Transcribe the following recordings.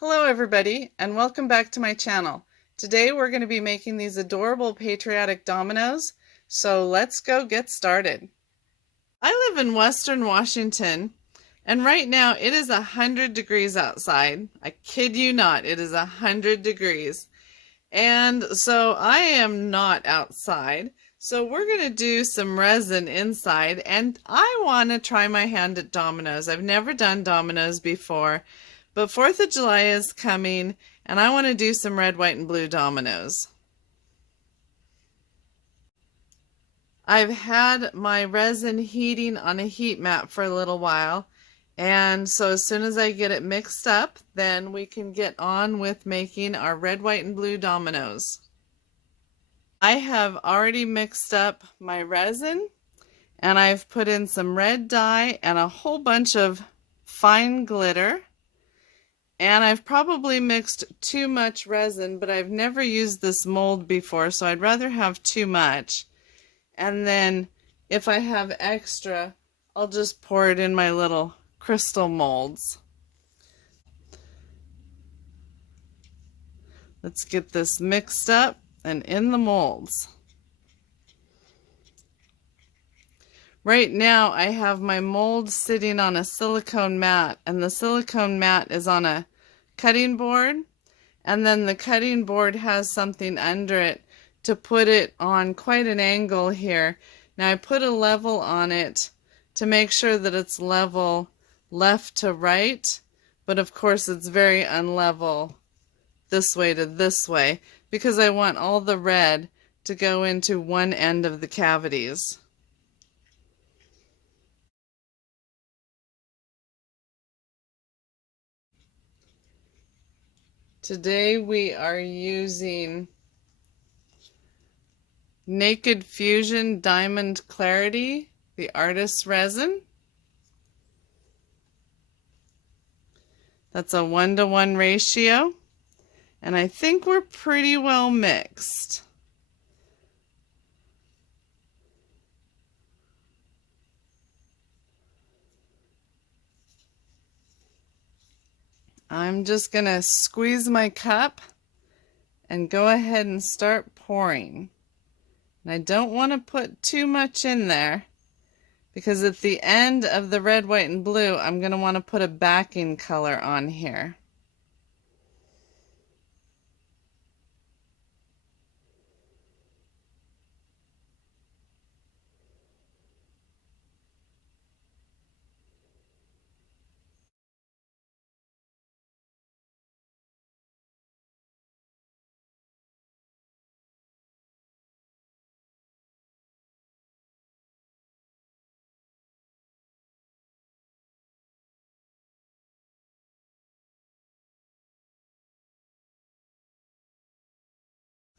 Hello everybody and welcome back to my channel. Today we're going to be making these adorable patriotic dominoes, so let's go get started. I live in Western Washington and right now it is 100 degrees outside. I kid you not, it is 100 degrees. And so I am not outside. So we're going to do some resin inside and I want to try my hand at dominoes. I've never done dominoes before. But 4th of July is coming, and I want to do some red, white, and blue dominoes. I've had my resin heating on a heat mat for a little while, and so as soon as I get it mixed up, then we can get on with making our red, white, and blue dominoes. I have already mixed up my resin, and I've put in some red dye and a whole bunch of fine glitter. And I've probably mixed too much resin, but I've never used this mold before, so I'd rather have too much. And then if I have extra, I'll just pour it in my little crystal molds. Let's get this mixed up and in the molds. Right now I have my mold sitting on a silicone mat, and the silicone mat is on a cutting board, and then the cutting board has something under it to put it on quite an angle here. Now I put a level on it to make sure that it's level left to right, but of course it's very unlevel this way to this way because I want all the red to go into one end of the cavities. Today we are using Naked Fusion Diamond Clarity, the artist's resin. That's a 1-to-1 ratio, and I think we're pretty well mixed. I'm just going to squeeze my cup and go ahead and start pouring. And I don't want to put too much in there because at the end of the red, white, and blue, I'm going to want to put a backing color on here.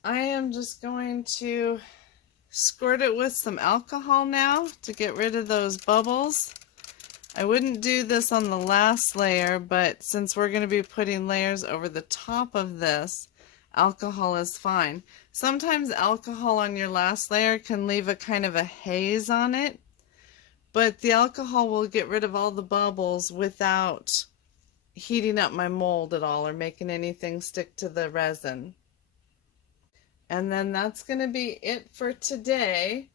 I am just going to squirt it with some alcohol now to get rid of those bubbles. I wouldn't do this on the last layer, but since we're going to be putting layers over the top of this, alcohol is fine. Sometimes alcohol on your last layer can leave a kind of a haze on it, but the alcohol will get rid of all the bubbles without heating up my mold at all or making anything stick to the resin. And then that's going to be it for today.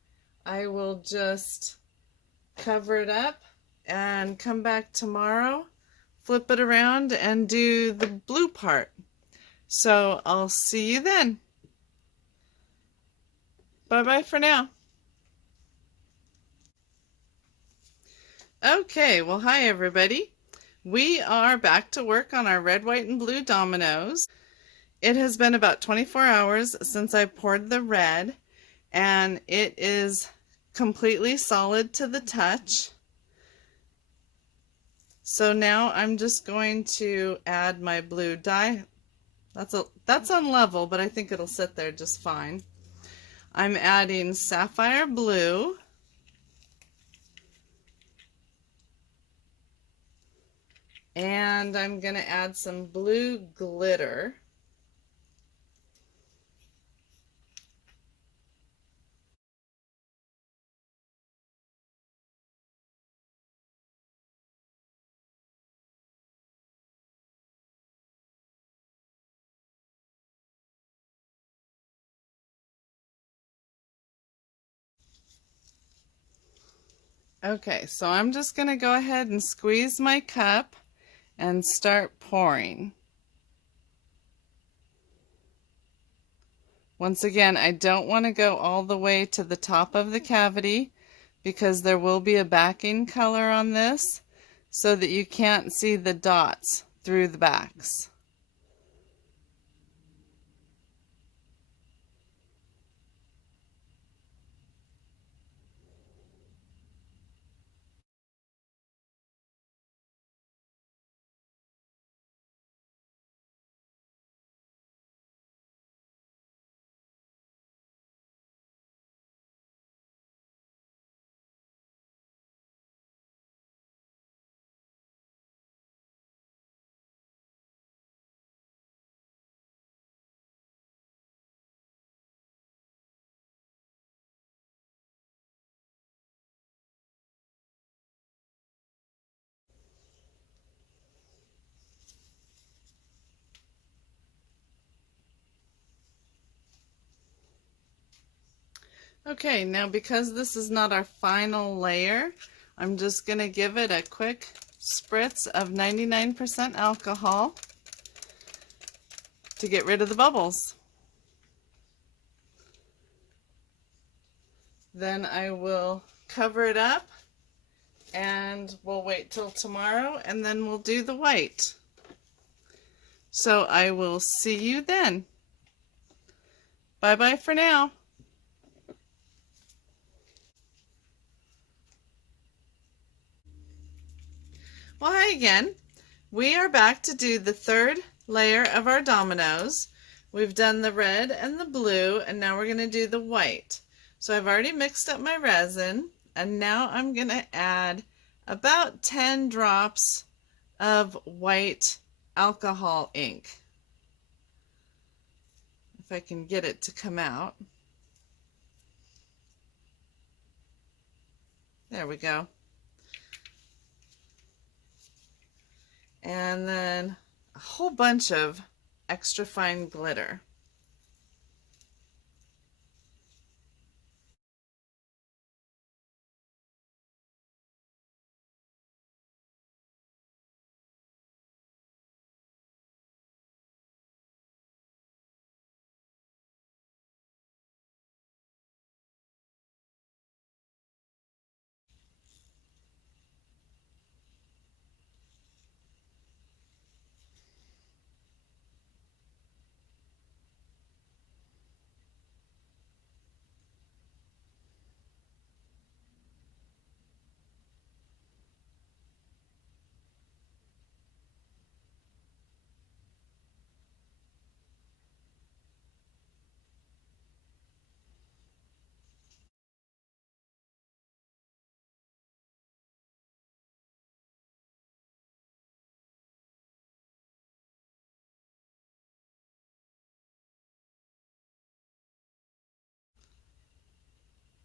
I will just cover it up and come back tomorrow, flip it around, and do the blue part. So I'll see you then. Bye-bye for now. Okay, well, hi everybody. We are back to work on our red, white, and blue dominoes. It has been about 24 hours since I poured the red, and it is completely solid to the touch. So now I'm just going to add my blue dye. That's on level, but I think it'll sit there just fine. I'm adding sapphire blue. And I'm going to add some blue glitter. Okay, so I'm just going to go ahead and squeeze my cup and start pouring. Once again, I don't want to go all the way to the top of the cavity because there will be a backing color on this so that you can't see the dots through the backs. Okay, now because this is not our final layer, I'm just going to give it a quick spritz of 99% alcohol to get rid of the bubbles. Then I will cover it up and we'll wait till tomorrow and then we'll do the white. So I will see you then. Bye bye for now. Well, hi again. We are back to do the third layer of our dominoes. We've done the red and the blue, and now we're going to do the white. So I've already mixed up my resin, and now I'm going to add about 10 drops of white alcohol ink. If I can get it to come out. There we go. And then a whole bunch of extra fine glitter.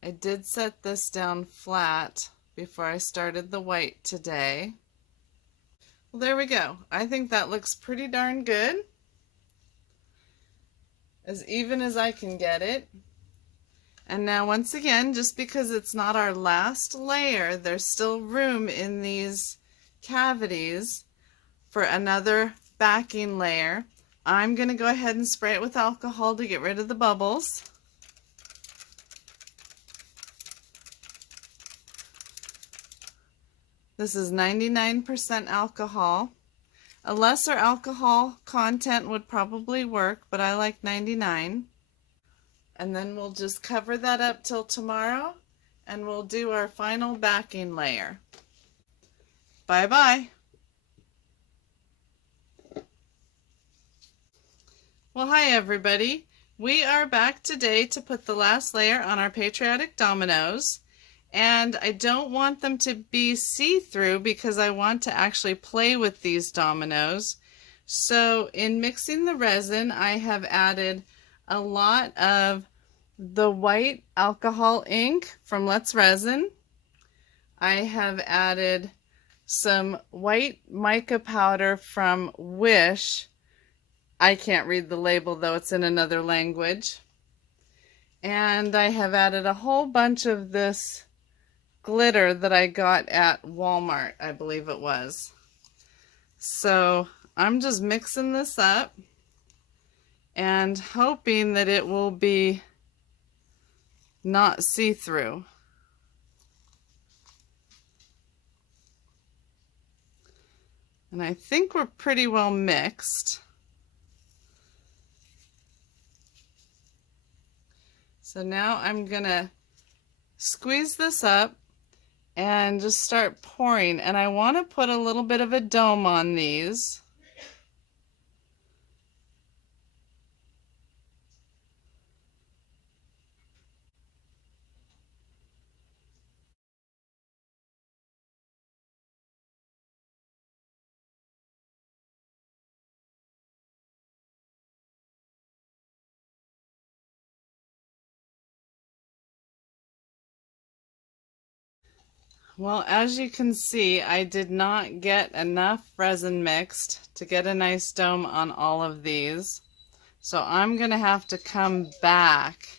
I did set this down flat before I started the white today. Well, there we go. I think that looks pretty darn good. As even as I can get it. And now once again, just because it's not our last layer, there's still room in these cavities for another backing layer. I'm going to go ahead and spray it with alcohol to get rid of the bubbles. This is 99% alcohol. A lesser alcohol content would probably work, but I like 99. And then we'll just cover that up till tomorrow, and we'll do our final backing layer. Bye-bye. Well, hi everybody. We are back today to put the last layer on our Patriotic Dominoes. And I don't want them to be see-through because I want to actually play with these dominoes. So in mixing the resin, I have added a lot of the white alcohol ink from Let's Resin. I have added some white mica powder from Wish. I can't read the label though, it's in another language. And I have added a whole bunch of this glitter that I got at Walmart, I believe it was. So I'm just mixing this up and hoping that it will be not see-through. And I think we're pretty well mixed. So now I'm gonna squeeze this up and just start pouring. And I want to put a little bit of a dome on these. Well, as you can see, I did not get enough resin mixed to get a nice dome on all of these. So I'm going to have to come back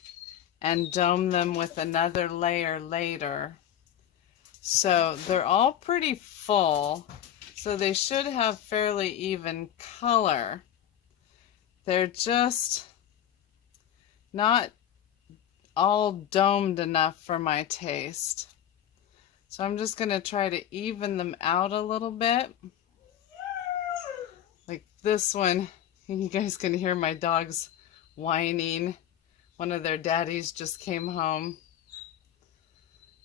and dome them with another layer later. So they're all pretty full, so they should have fairly even color. They're just not all domed enough for my taste. So I'm just going to try to even them out a little bit. Like this one, you guys can hear my dogs whining. One of their daddies just came home.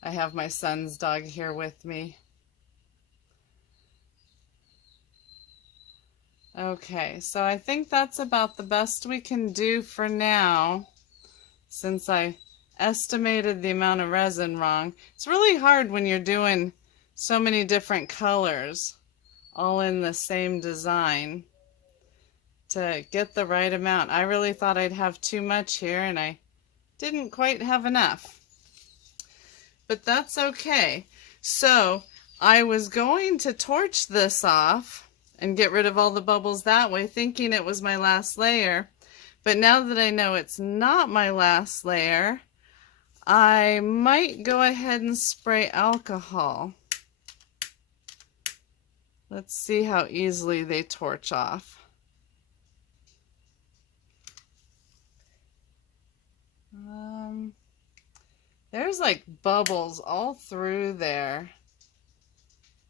I have my son's dog here with me. Okay, so I think that's about the best we can do for now, since I estimated the amount of resin wrong. It's really hard when you're doing so many different colors all in the same design to get the right amount. I really thought I'd have too much here and I didn't quite have enough. But that's okay. So I was going to torch this off and get rid of all the bubbles that way, thinking it was my last layer. But now that I know it's not my last layer, I might go ahead and spray alcohol. Let's see how easily they torch off. There's like bubbles all through there.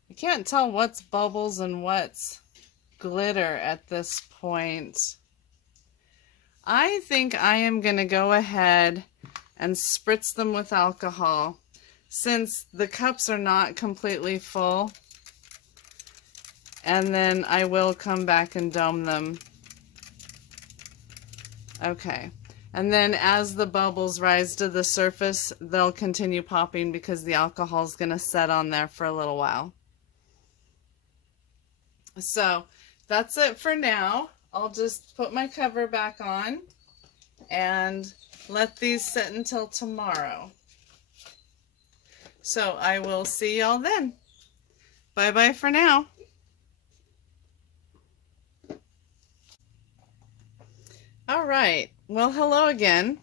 I can't tell what's bubbles and what's glitter at this point. I think I am going to go ahead and spritz them with alcohol since the cups are not completely full. And then I will come back and dome them. Okay. And then as the bubbles rise to the surface, they'll continue popping because the alcohol is going to set on there for a little while. So that's it for now. I'll just put my cover back on and let these sit until tomorrow. So I will see y'all then. Bye-bye for now. All right. Well, hello again.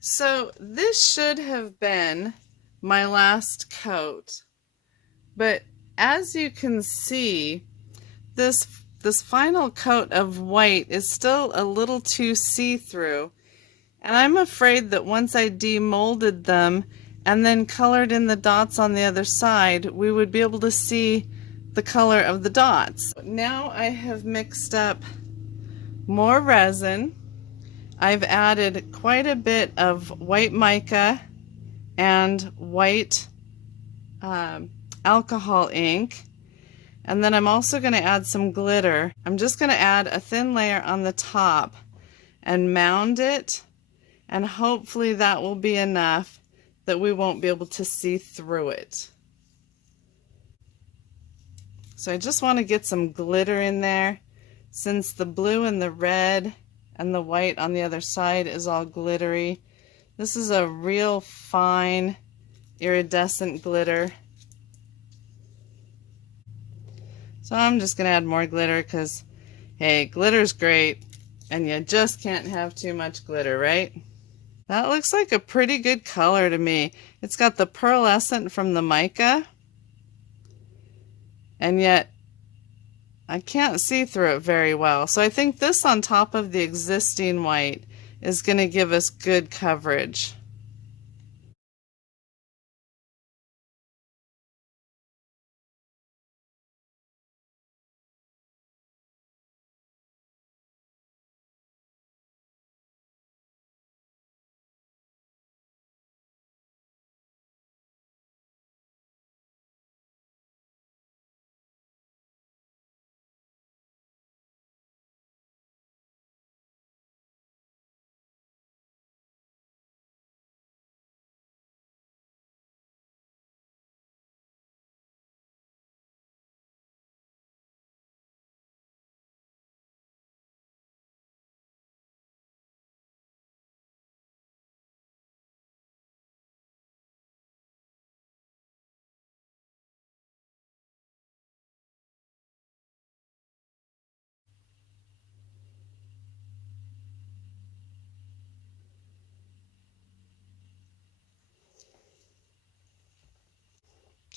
So this should have been my last coat. But as you can see, this final coat of white is still a little too see-through. And I'm afraid that once I demolded them and then colored in the dots on the other side, we would be able to see the color of the dots. Now I have mixed up more resin. I've added quite a bit of white mica and white alcohol ink. And then I'm also going to add some glitter. I'm just going to add a thin layer on the top and mound it. And hopefully that will be enough that we won't be able to see through it. So I just want to get some glitter in there since the blue and the red and the white on the other side is all glittery. This is a real fine iridescent glitter. So I'm just going to add more glitter because, hey, glitter's great and you just can't have too much glitter, right? That looks like a pretty good color to me. It's got the pearlescent from the mica, and yet I can't see through it very well. So I think this on top of the existing white is going to give us good coverage.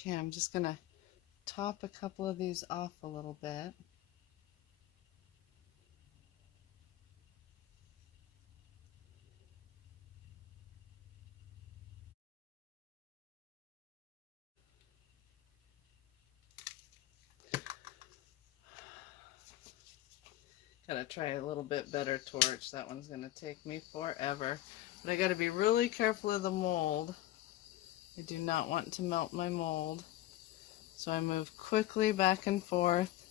Okay, I'm just going to top a couple of these off a little bit. Gotta try a little bit better torch. That one's gonna take me forever. But I gotta be really careful of the mold. I do not want to melt my mold. So I move quickly back and forth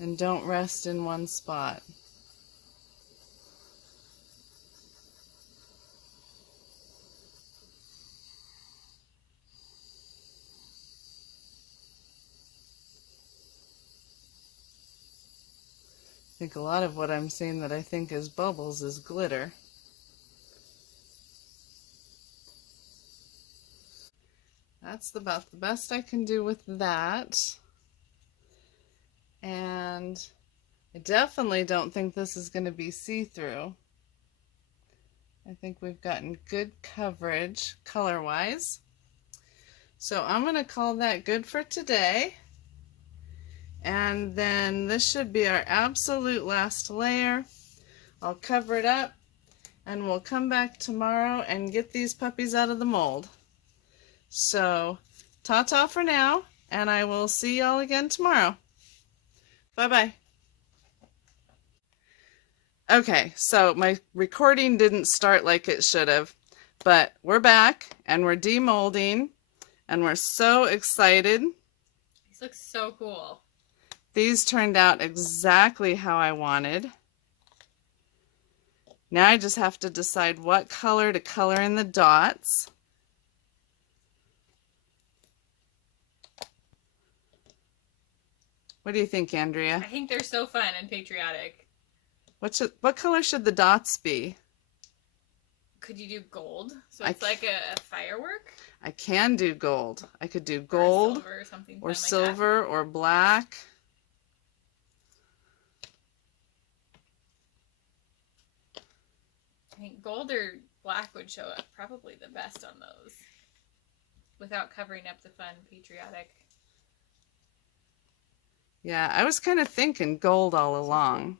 and don't rest in one spot. I think a lot of what I'm seeing that I think is bubbles is glitter. That's about the best I can do with that. And I definitely don't think this is going to be see-through. I think we've gotten good coverage color-wise. So I'm going to call that good for today. And then this should be our absolute last layer. I'll cover it up and we'll come back tomorrow and get these puppies out of the mold. So ta-ta for now, and I will see y'all again tomorrow. Bye-bye. Okay, so my recording didn't start like it should have, but we're back and we're demolding and we're so excited. This looks so cool. These turned out exactly how I wanted. Now I just have to decide what color to color in the dots. What do you think, Andrea? I think they're so fun and patriotic. What color should the dots be? Could you do gold? So it's like a firework? I can do gold. I could do gold or silver or black. I think gold or black would show up probably the best on those without covering up the fun patriotic. Yeah, I was kind of thinking gold all along.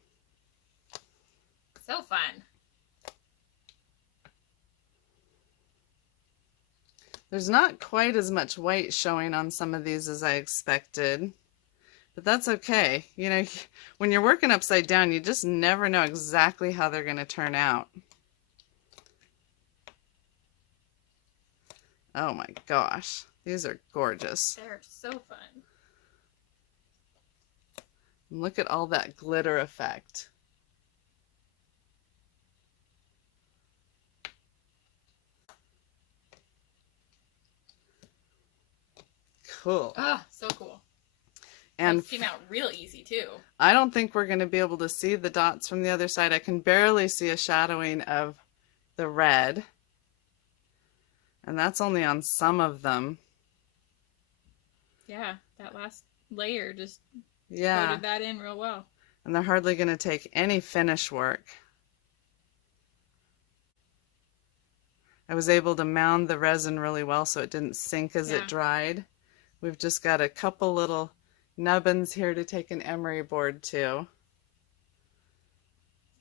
So fun. There's not quite as much white showing on some of these as I expected, but that's okay. You know, when you're working upside down, you just never know exactly how they're going to turn out. Oh my gosh, these are gorgeous. They're so fun. Look at all that glitter effect. Cool. Ah, so cool. And it came out real easy too. I don't think we're going to be able to see the dots from the other side. I can barely see a shadowing of the red. And that's only on some of them. Yeah, that last layer just coated that in real well. And they're hardly going to take any finish work. I was able to mound the resin really well so it didn't sink as it dried. We've just got a couple little nubbins here to take an emery board to.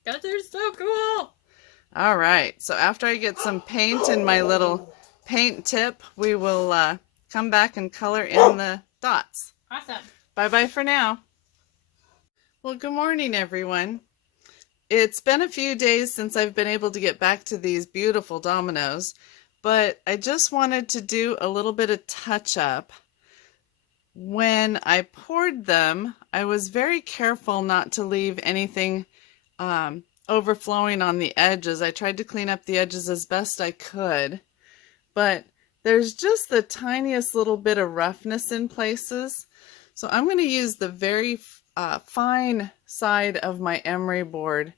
Those are so cool! All right, so after I get some paint in my little paint tip, we will come back and color in the dots. Awesome. Bye-bye for now. Well, good morning, everyone. It's been a few days since I've been able to get back to these beautiful dominoes, but I just wanted to do a little bit of touch-up. When I poured them, I was very careful not to leave anything overflowing on the edges. I tried to clean up the edges as best I could, but there's just the tiniest little bit of roughness in places. So I'm going to use the very fine side of my emery board,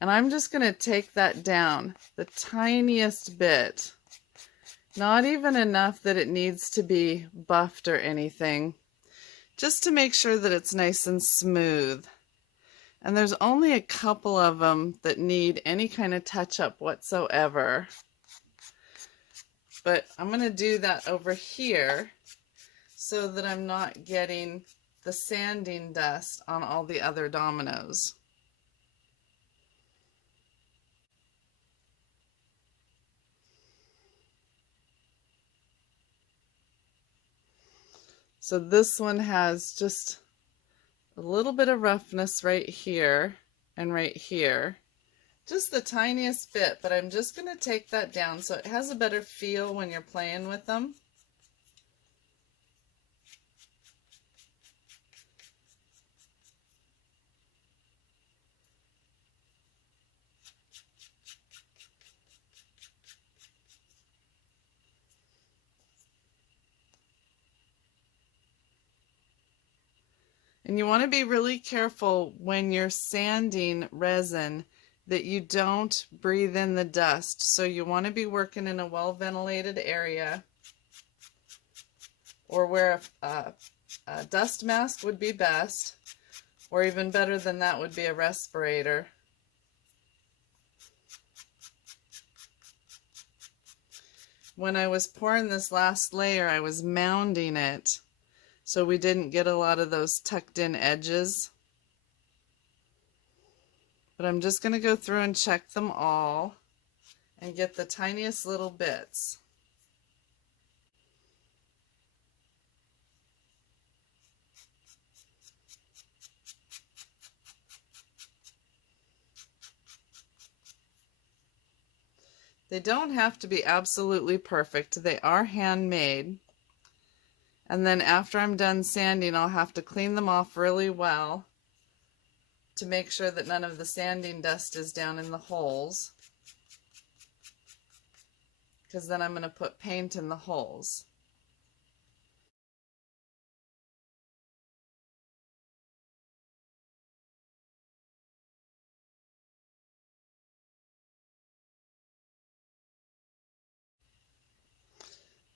and I'm just going to take that down the tiniest bit. Not even enough that it needs to be buffed or anything, just to make sure that it's nice and smooth. And there's only a couple of them that need any kind of touch-up whatsoever. But I'm going to do that over here so that I'm not getting the sanding dust on all the other dominoes. So this one has just a little bit of roughness right here and right here. Just the tiniest bit, but I'm just going to take that down so it has a better feel when you're playing with them. And you want to be really careful when you're sanding resin that you don't breathe in the dust. So you want to be working in a well-ventilated area, or where a dust mask would be best, or even better than that would be a respirator. When I was pouring this last layer, I was mounding it so we didn't get a lot of those tucked in edges. But I'm just going to go through and check them all and get the tiniest little bits. They don't have to be absolutely perfect. They are handmade. And then after I'm done sanding, I'll have to clean them off really well to make sure that none of the sanding dust is down in the holes, because then I'm going to put paint in the holes.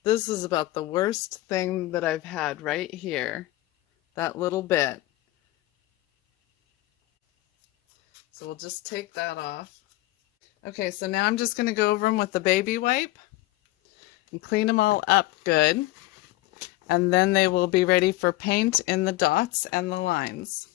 This is about the worst thing that I've had right here, that little bit. So we'll just take that off. Okay, so now I'm just going to go over them with the baby wipe and clean them all up good. And then they will be ready for paint in the dots and the lines.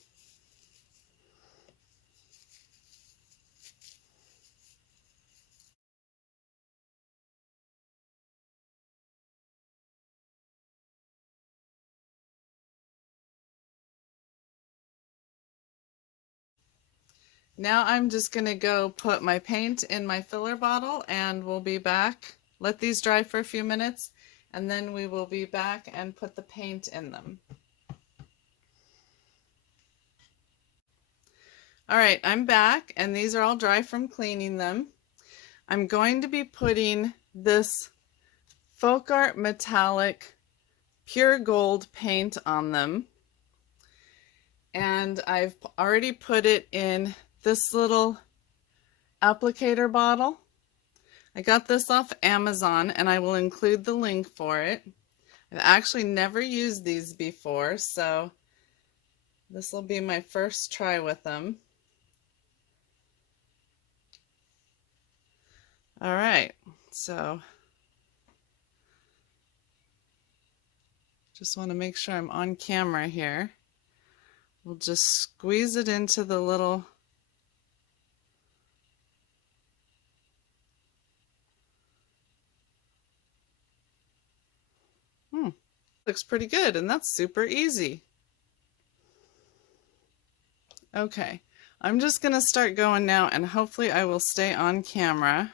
Now I'm just going to go put my paint in my filler bottle, and we'll be back. Let these dry for a few minutes, and then we will be back and put the paint in them. Alright, I'm back, and these are all dry from cleaning them. I'm going to be putting this Folk Art Metallic Pure Gold paint on them. And I've already put it in this little applicator bottle. I got this off Amazon, and I will include the link for it. I've actually never used these before, so this will be my first try with them. All right, so just want to make sure I'm on camera here. We'll just squeeze it into the little looks pretty good, and that's super easy. Okay, I'm just going to start going now, and hopefully I will stay on camera.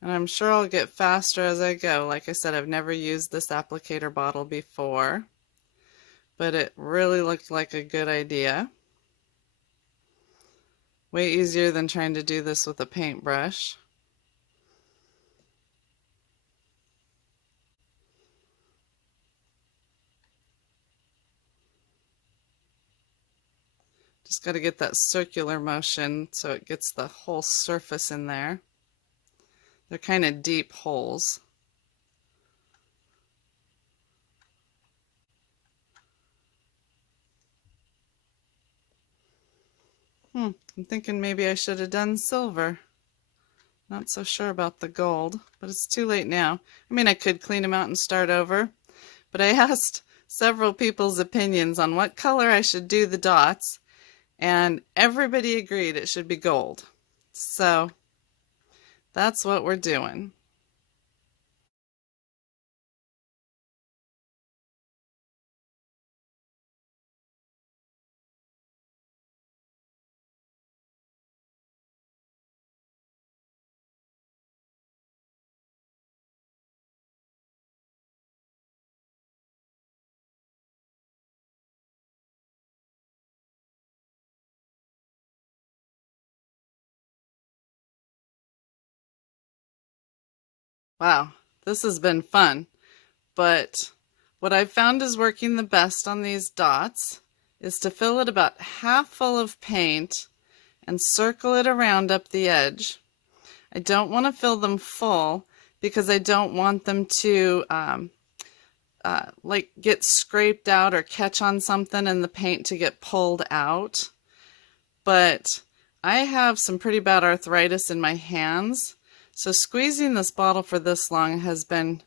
And I'm sure I'll get faster as I go. Like I said, I've never used this applicator bottle before, but it really looked like a good idea. Way easier than trying to do this with a paintbrush. Just got to get that circular motion so it gets the whole surface in there. They're kind of deep holes. I'm thinking maybe I should have done silver. Not so sure about the gold, but it's too late now. I mean, I could clean them out and start over, but I asked several people's opinions on what color I should do the dots, and everybody agreed it should be gold. So that's what we're doing. Wow, this has been fun, but what I've found is working the best on these dots is to fill it about half full of paint and circle it around up the edge. I don't want to fill them full because I don't want them to like get scraped out or catch on something and the paint to get pulled out. But I have some pretty bad arthritis in my hands, so squeezing this bottle for this long has been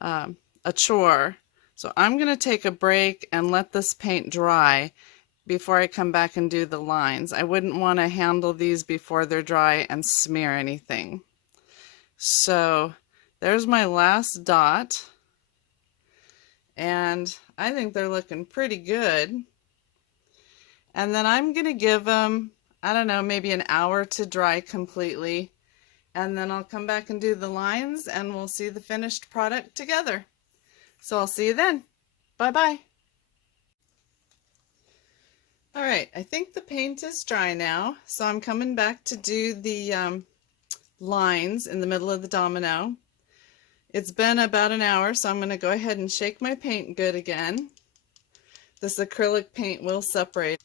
a chore. So I'm going to take a break and let this paint dry before I come back and do the lines. I wouldn't want to handle these before they're dry and smear anything. So there's my last dot, and I think they're looking pretty good. And then I'm going to give them, I don't know, maybe an hour to dry completely, and then I'll come back and do the lines and we'll see the finished product together. So I'll see you then. Bye-bye. All right, I think the paint is dry now, so I'm coming back to do the lines in the middle of the domino. It's been about an hour, so I'm going to go ahead and shake my paint good again. This acrylic paint will separate.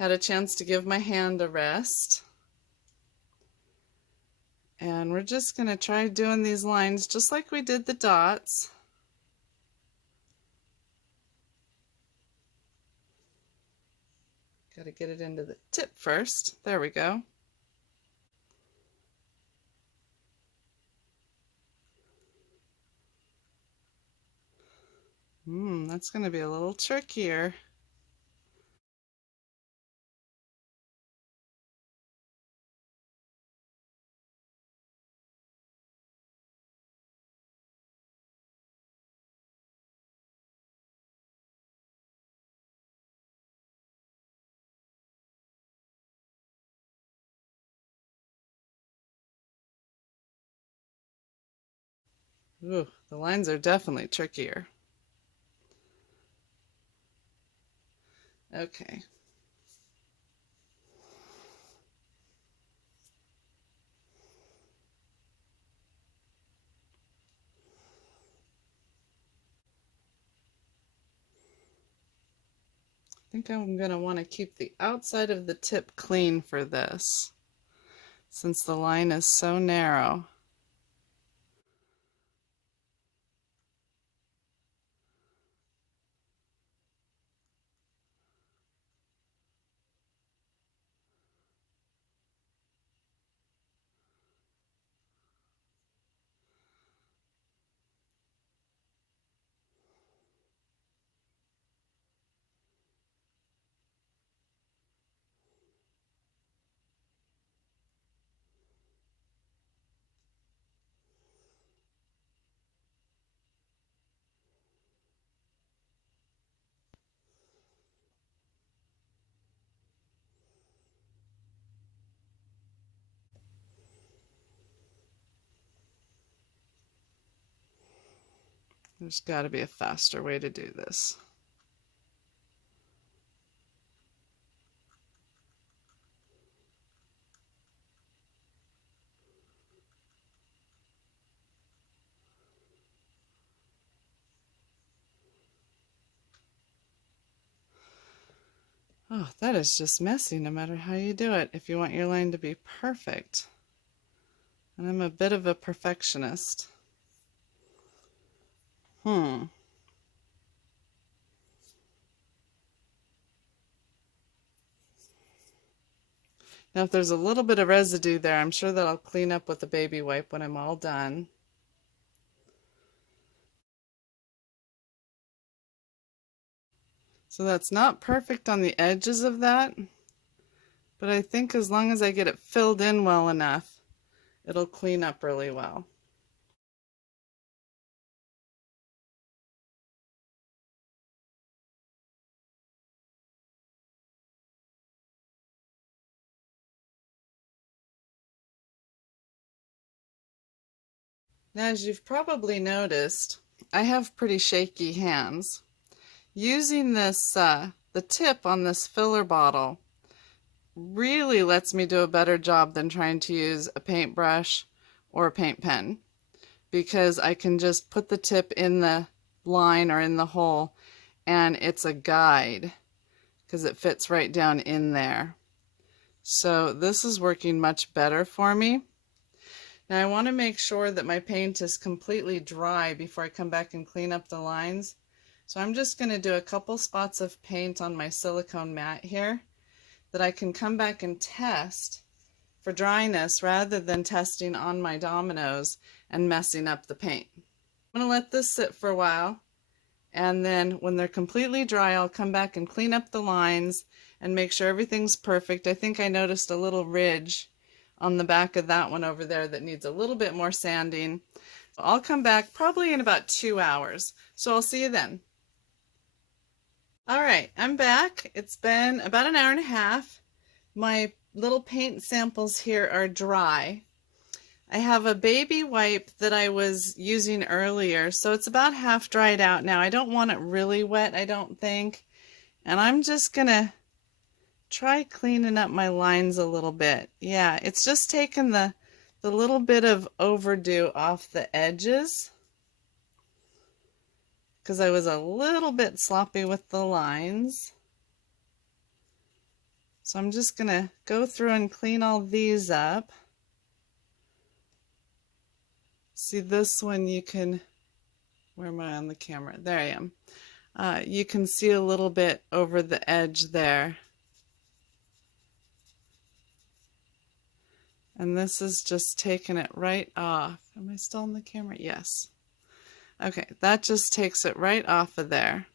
Had a chance to give my hand a rest. And we're just going to try doing these lines just like we did the dots. Got to get it into the tip first. There we go. That's going to be a little trickier. Ooh, the lines are definitely trickier. Okay. I think I'm going to want to keep the outside of the tip clean for this, since the line is so narrow. There's got to be a faster way to do this. Oh, that is just messy no matter how you do it if you want your line to be perfect. And I'm a bit of a perfectionist. Now if there's a little bit of residue there, I'm sure that I'll clean up with a baby wipe when I'm all done. So that's not perfect on the edges of that, but I think as long as I get it filled in well enough, it'll clean up really well. Now, as you've probably noticed, I have pretty shaky hands. Using this, the tip on this filler bottle really lets me do a better job than trying to use a paintbrush or a paint pen, because I can just put the tip in the line or in the hole and it's a guide because it fits right down in there. So this is working much better for me. Now I want to make sure that my paint is completely dry before I come back and clean up the lines. So I'm just going to do a couple spots of paint on my silicone mat here that I can come back and test for dryness rather than testing on my dominoes and messing up the paint. I'm going to let this sit for a while, and then when they're completely dry I'll come back and clean up the lines and make sure everything's perfect. I think I noticed a little ridge on the back of that one over there that needs a little bit more sanding. I'll come back probably in about 2 hours, so I'll see you then. Alright, I'm back. It's been about an hour and a half. My little paint samples here are dry. I have a baby wipe that I was using earlier, so it's about half dried out now. I don't want it really wet, I don't think. And I'm just gonna try cleaning up my lines a little bit. Yeah, it's just taken the little bit of overdue off the edges because I was a little bit sloppy with the lines. So I'm just gonna go through and clean all these up. See this one, you can, where am I on the camera? There I am. You can see a little bit over the edge there. And this is just taking it right off. Am I still on the camera? Yes. Okay, that just takes it right off of there.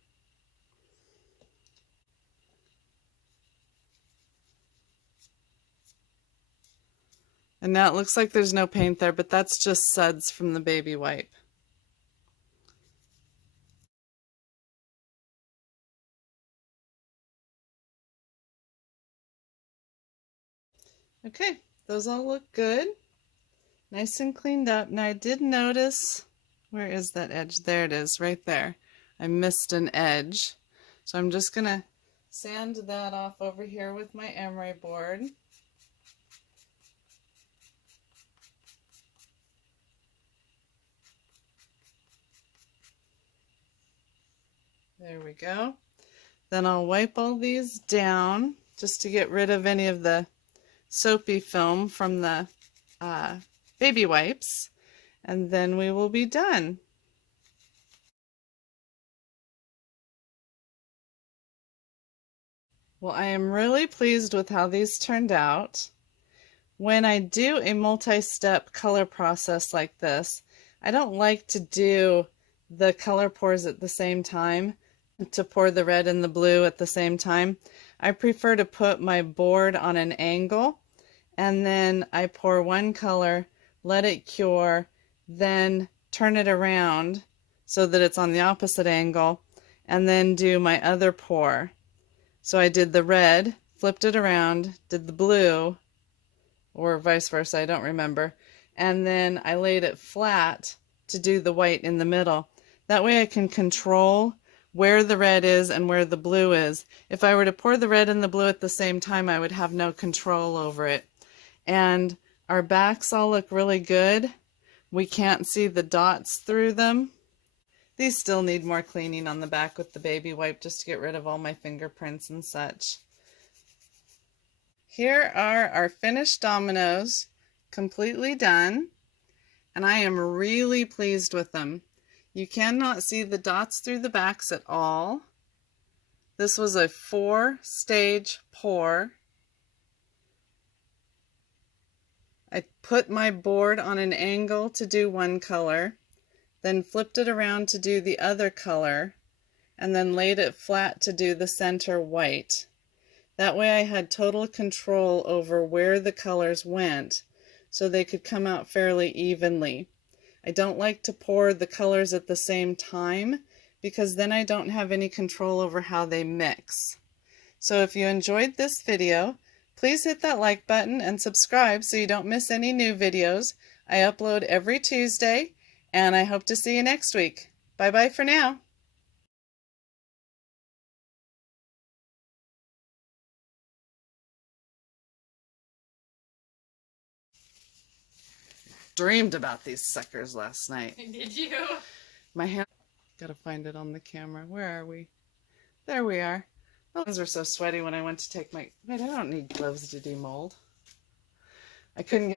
And now it looks like there's no paint there, but that's just suds from the baby wipe. Okay, those all look good. Nice and cleaned up. Now I did notice, where is that edge? There it is, right there. I missed an edge. So I'm just going to sand that off over here with my emery board. There we go. Then I'll wipe all these down just to get rid of any of the soapy film from the baby wipes, and then we will be done. Well, I am really pleased with how these turned out. When I do a multi-step color process like this, I don't like to do the color pours at the same time, to pour the red and the blue at the same time. I prefer to put my board on an angle, and then I pour one color, let it cure, then turn it around so that it's on the opposite angle, and then do my other pour. So I did the red, flipped it around, did the blue, or vice versa, I don't remember, and then I laid it flat to do the white in the middle. That way I can control where the red is and where the blue is. If I were to pour the red and the blue at the same time, I would have no control over it. And our backs all look really good. We can't see the dots through them. These still need more cleaning on the back with the baby wipe just to get rid of all my fingerprints and such. Here are our finished dominoes, completely done, and I am really pleased with them. You cannot see the dots through the backs at all. This was a 4-stage pour. I put my board on an angle to do one color, then flipped it around to do the other color, and then laid it flat to do the center white. That way I had total control over where the colors went so they could come out fairly evenly. I don't like to pour the colors at the same time because then I don't have any control over how they mix. So if you enjoyed this video, please hit that like button and subscribe so you don't miss any new videos. I upload every Tuesday, and I hope to see you next week. Bye-bye for now. Dreamed about these suckers last night. Did you? My hand... Gotta find it on the camera. Where are we? There we are. My hands were so sweaty when I went to take my... Wait, I don't need gloves to demold. I couldn't get...